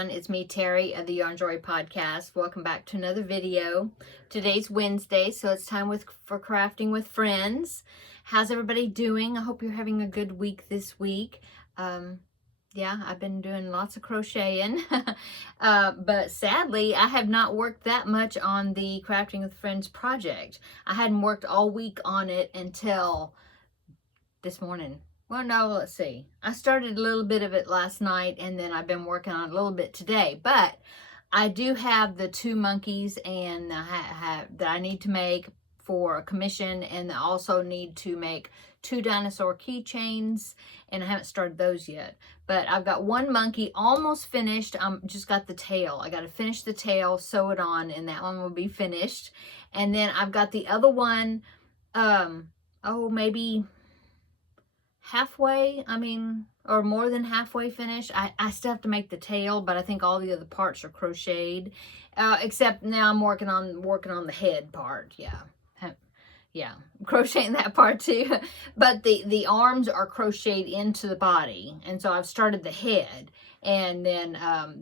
everyone. It's me, Terry, of the Yarn Joy Podcast. Welcome back to another video. Today's Wednesday, so it's time for crafting with friends. How's everybody doing? I hope you're having a good week this week. Yeah, I've been doing lots of crocheting, but sadly, I have not worked that much on the Crafting with Friends project. I hadn't worked all week on it until this morning. Well, no, let's see. I started a little bit of it last night, and then I've been working on it a little bit today. But I do have the two monkeys and that I need to make for a commission, and I also need to make 2 dinosaur keychains, and I haven't started those yet. But I've got one monkey almost finished. Just got the tail. I got to finish the tail, sew it on, and that one will be finished. And then I've got the other one, maybe halfway, or more than halfway finished. I still have to make the tail, but I think all the other parts are crocheted, except now I'm working on the head part. Yeah, crocheting that part too. But the arms are crocheted into the body, and so I've started the head, and then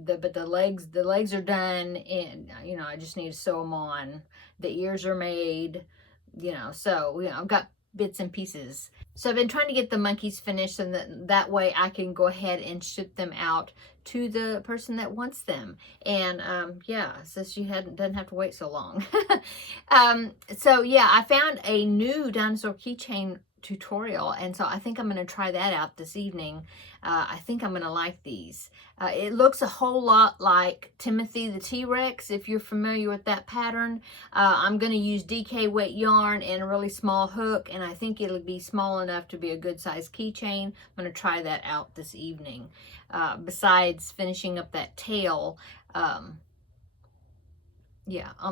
the legs are done, and I just need to sew them on. The ears are made, so I've got bits and pieces. So I've been trying to get the monkeys finished, and that way I can go ahead and ship them out to the person that wants them. And so she doesn't have to wait so long. So yeah, I found a new dinosaur keychain tutorial, and so I think I'm going to try that out this evening. I think I'm going to like these. It looks a whole lot like Timothy the T-Rex, if you're familiar with that pattern. I'm going to use DK wet yarn and a really small hook, and I think it'll be small enough to be a good size keychain. I'm going to try that out this evening. Besides finishing up that tail, on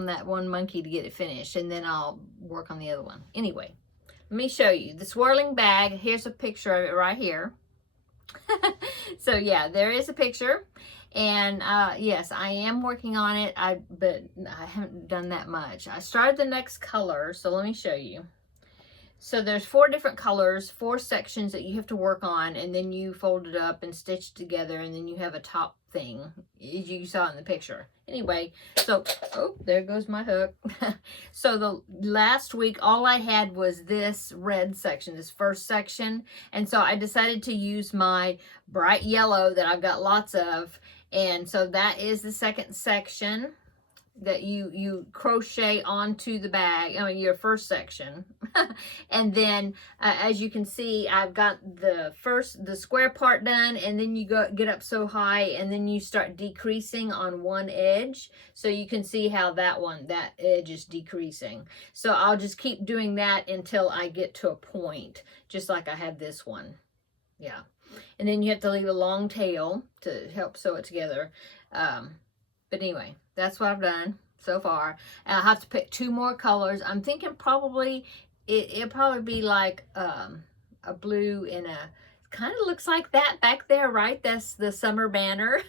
that one monkey to get it finished, and then I'll work on the other one. Anyway, let me show you the swirling bag. Here's a picture of it right here. So yeah, there is a picture, and yes, I am working on it. But I haven't done that much. I started the next color, so let me show you. So there's 4 different colors, 4 sections that you have to work on, and then you fold it up and stitch it together, and then you have a top thing, as you saw in the picture. Anyway, so, oh, there goes my hook. So the last week, all I had was this red section, this first section, and so I decided to use my bright yellow that I've got lots of, and so that is the second section that you crochet onto the bag, your first section. And then as you can see, I've got the square part done, and then you get up so high, and then you start decreasing on one edge, so you can see how that edge is decreasing. So I'll just keep doing that until I get to a point, just like I had this one. Yeah, and then you have to leave a long tail to help sew it together. But anyway, that's what I've done so far. And I'll have to pick 2 more colors. I'm thinking probably it'll probably be like a blue and kind of looks like that back there, right? That's the summer banner.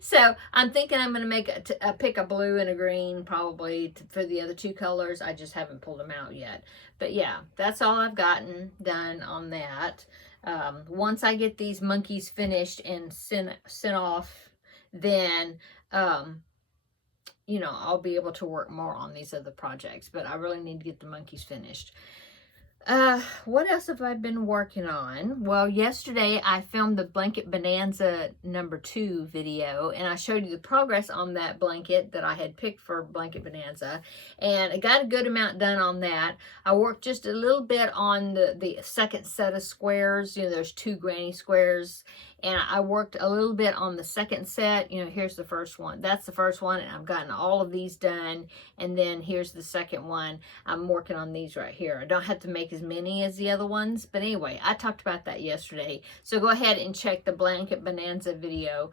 So I'm thinking I'm going to pick a blue and a green probably for the other 2 colors. I just haven't pulled them out yet. But yeah, that's all I've gotten done on that. Once I get these monkeys finished and sent off, then I'll be able to work more on these other projects, but I really need to get the monkeys finished. What else have I been working on? Well, yesterday I filmed the Blanket Bonanza #2 video, and I showed you the progress on that blanket that I had picked for Blanket Bonanza, and I got a good amount done on that. I worked just a little bit on the second set of squares. There's 2 granny squares, and I worked a little bit on the second set. Here's the first one. That's the first one, and I've gotten all of these done. And then here's the second one. I'm working on these right here. I don't have to make as many as the other ones, but anyway, I talked about that yesterday. So go ahead and check the Blanket Bonanza video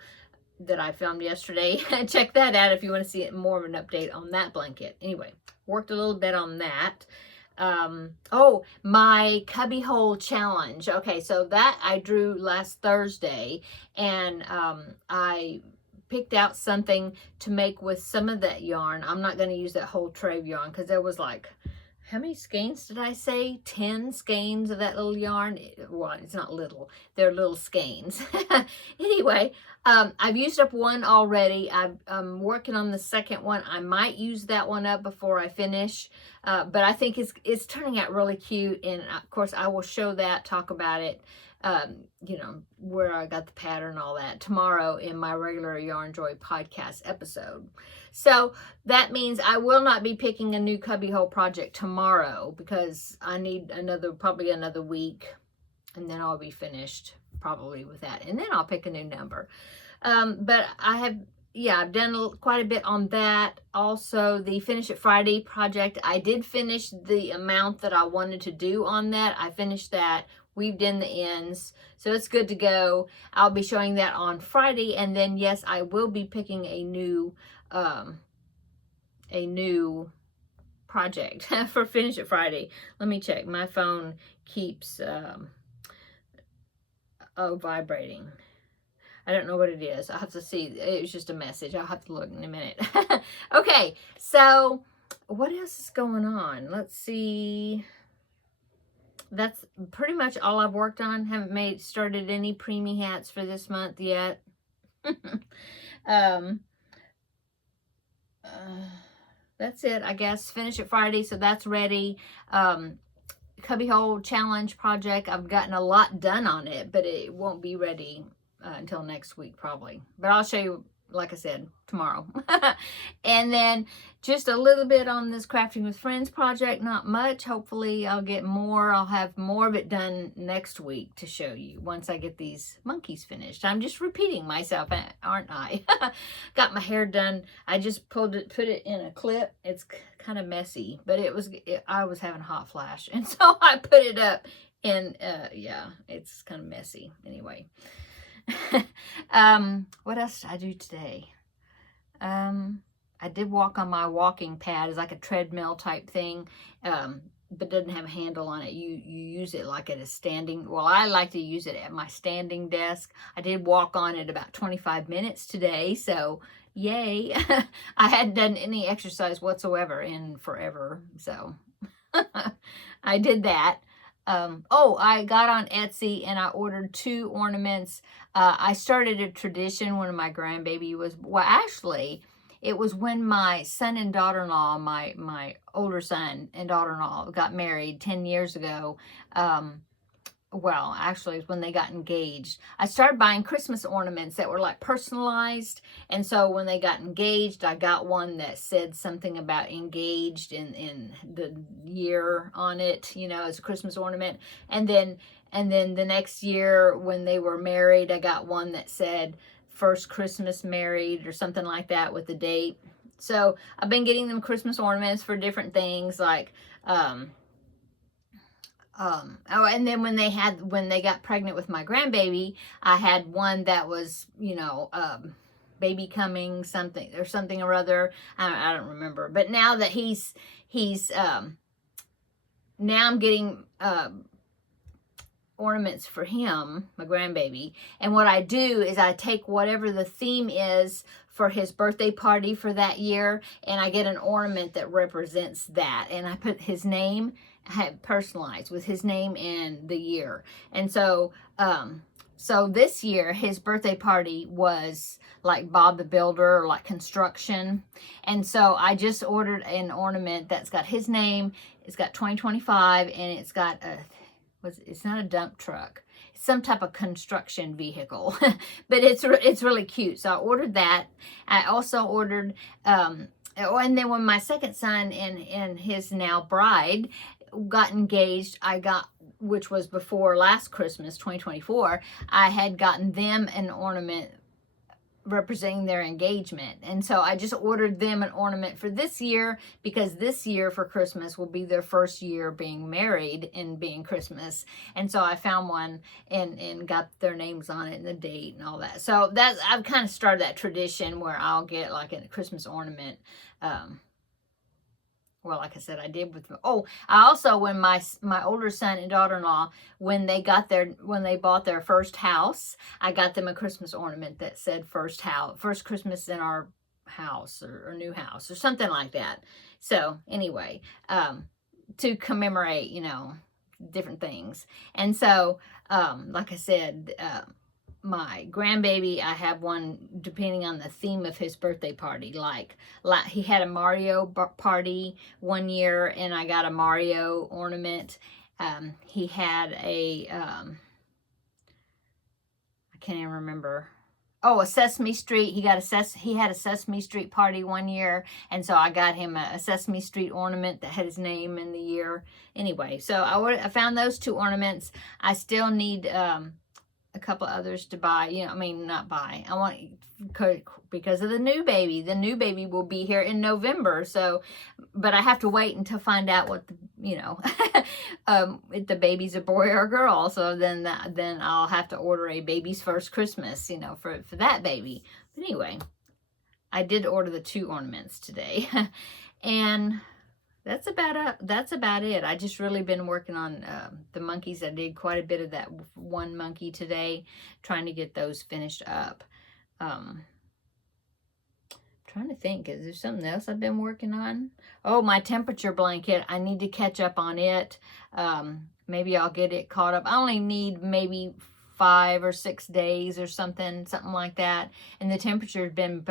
that I filmed yesterday. Check that out if you want to see more of an update on that blanket. Anyway, worked a little bit on that. My cubbyhole challenge. Okay, so that I drew last Thursday, and I picked out something to make with some of that yarn. I'm not going to use that whole tray of yarn because there was like how many skeins did I say? 10 skeins of that little yarn. Well, it's not little. They're little skeins. Anyway, I've used up one already. I'm working on the second one. I might use that one up before I finish. But I think it's turning out really cute. And of course, I will show that, talk about it, you know, where I got the pattern and all that tomorrow in my regular Yarn Joy podcast episode. So that means I will not be picking a new cubbyhole project tomorrow because I need probably another week, and then I'll be finished probably with that. And then I'll pick a new number. But I've done quite a bit on that. Also, the Finish It Friday project, I did finish the amount that I wanted to do on that. I finished that, weaved in the ends, so it's good to go. I'll be showing that on Friday, and then yes, I will be picking a new project for Finish It Friday. Let me check. My phone keeps vibrating. I don't know what it is. I'll have to see. It was just a message. I'll have to look in a minute. Okay, so what else is going on? Let's see. That's pretty much all I've worked on. Haven't started any preemie hats for this month yet. That's it, I guess. Finish It Friday, so that's ready. Cubbyhole challenge project, I've gotten a lot done on it, but it won't be ready until next week probably. But I'll show you, like I said, tomorrow. And then just a little bit on this Crafting with Friends project, not much. Hopefully I'll get more. I'll have more of it done next week to show you once I get these monkeys finished. I'm just repeating myself, aren't I? Got my hair done. I just put it in a clip. It's kind of messy, but I was having hot flash, and so I put it up, and yeah, it's kind of messy anyway. What else did I do today? I did walk on my walking pad. It's like a treadmill type thing, but doesn't have a handle on it. You use it like at a standing, well, I like to use it at my standing desk. I did walk on it about 25 minutes today, so yay. I hadn't done any exercise whatsoever in forever, so I did that. I got on Etsy and I ordered 2 ornaments. I started a tradition when my grandbaby was, well, actually, it was when my son and daughter-in-law, my older son and daughter-in-law got married 10 years ago. Well, actually, it's when they got engaged. I started buying Christmas ornaments that were like personalized. And so when they got engaged, I got one that said something about engaged in the year on it, you know, as a Christmas ornament. And then the next year when they were married, I got one that said first Christmas married or something like that with the date. So I've been getting them Christmas ornaments for different things like, and then when they got pregnant with my grandbaby, I had one that was, you know, baby coming something or other. I don't remember. But now that now I'm getting, ornaments for him, my grandbaby. And what I do is I take whatever the theme is for his birthday party for that year, and I get an ornament that represents that. And I put his name, personalized with his name and the year. And so so this year his birthday party was like Bob the Builder, or like construction. And so I just ordered an ornament that's got his name, it's got 2025, and it's got it's not a dump truck, it's some type of construction vehicle. But it's really cute. So I ordered that. I also ordered and then when my second son and his now bride got engaged, which was before last Christmas, 2024, I had gotten them an ornament representing their engagement. And so I just ordered them an ornament for this year, because this year for Christmas will be their first year being married and being Christmas. And so I found one and got their names on it and the date and all that. So I've kind of started that tradition where I'll get like a Christmas ornament. Well, like I said, I did with, I also, when my older son and daughter-in-law, when they bought their first house, I got them a Christmas ornament that said first Christmas in our house, or new house, or something like that. So anyway, to commemorate, you know, different things. And so, like I said, my grandbaby, I have one depending on the theme of his birthday party. Like he had a Mario party one year, and I got a Mario ornament. He had a, I can't even remember. Oh, a Sesame Street. He had a Sesame Street party one year, and so I got him a Sesame Street ornament that had his name and the year. Anyway, so I found those 2 ornaments. I still need a couple others to buy. You know, I mean, not buy. I want, because of the new baby. The new baby will be here in November. So, but I have to wait until find out what the, you know, if the baby's a boy or a girl. So then I'll have to order a baby's first Christmas, you know, for that baby. But anyway, I did order the 2 ornaments today. And that's about it. I just really been working on the monkeys. I did quite a bit of that one monkey today, trying to get those finished up. Trying to think, is there something else I've been working on? Oh, my temperature blanket. I need to catch up on it. Maybe I'll get it caught up. I only need maybe 5 or 6 days or something like that. And the temperature has been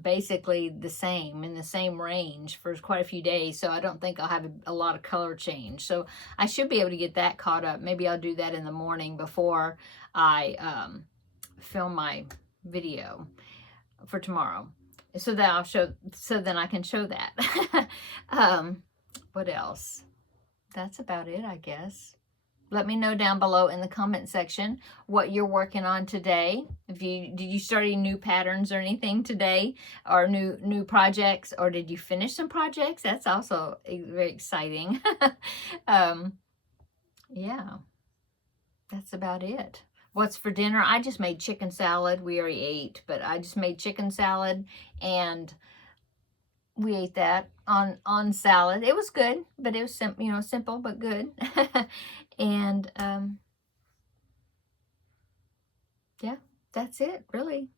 basically the same, in the same range for quite a few days. So I don't think I'll have a lot of color change. So I should be able to get that caught up. Maybe I'll do that in the morning before I film my video for tomorrow. So that then I can show that. What else? That's about it, I guess. Let me know down below in the comment section what you're working on today. Did you start any new patterns or anything today, or new projects, or did you finish some projects? That's also very exciting. Yeah, that's about it. What's for dinner? I just made chicken salad. We already ate, but I just made chicken salad, and we ate that on salad. It was good, but it was simple but good. And yeah, that's it, really.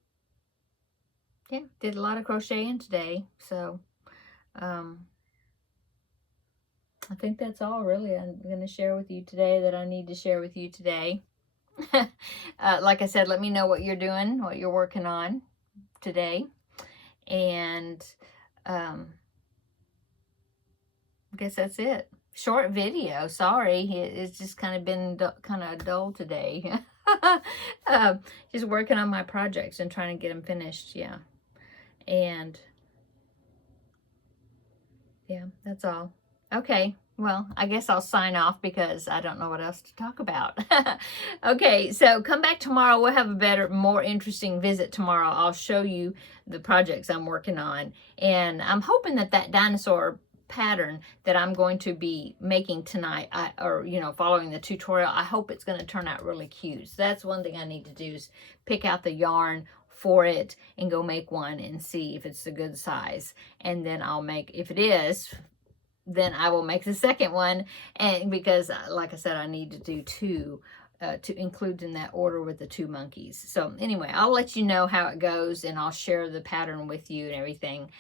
Yeah, did a lot of crocheting today, so I think that's all really I'm going to share with you today that I need to share with you today. Like I said, let me know what you're doing, what you're working on today. And I guess that's it. Short video, sorry. It's just kind of been kind of dull today. Just working on my projects and trying to get them finished, yeah. And yeah, that's all. Okay, well, I guess I'll sign off because I don't know what else to talk about. Okay, so come back tomorrow. We'll have a more interesting visit tomorrow. I'll show you the projects I'm working on. And I'm hoping that dinosaur pattern that I'm going to be making tonight, following the tutorial, I hope it's going to turn out really cute. So that's one thing I need to do, is pick out the yarn for it and go make one and see if it's a good size. And then I'll make, if it is, then I will make the second one. And because, like I said, I need to do 2 to include in that order with the 2 monkeys. So anyway, I'll let you know how it goes, and I'll share the pattern with you and everything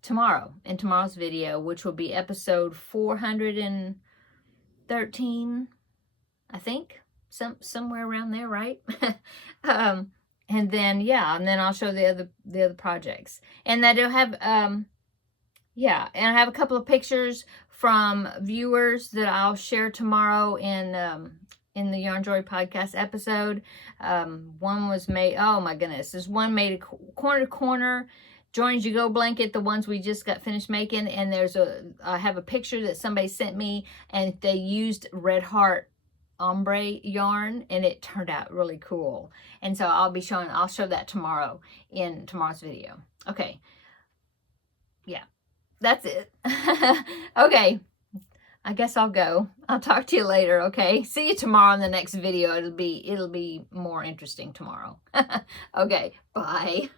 tomorrow, in tomorrow's video, which will be episode 413, I think, somewhere around there, right? And then I'll show the other projects, and that it'll have yeah, and I have a couple of pictures from viewers that I'll share tomorrow in the Yarn Joy podcast episode. One was made, oh my goodness, this one made a corner to corner join as you go blanket, the ones we just got finished making. And I have a picture that somebody sent me, and they used Red Heart ombre yarn, and it turned out really cool. And so I'll show that tomorrow in tomorrow's video. Okay. Yeah, that's it. Okay. I guess I'll go. I'll talk to you later, okay? See you tomorrow in the next video. It'll be more interesting tomorrow. Okay, bye.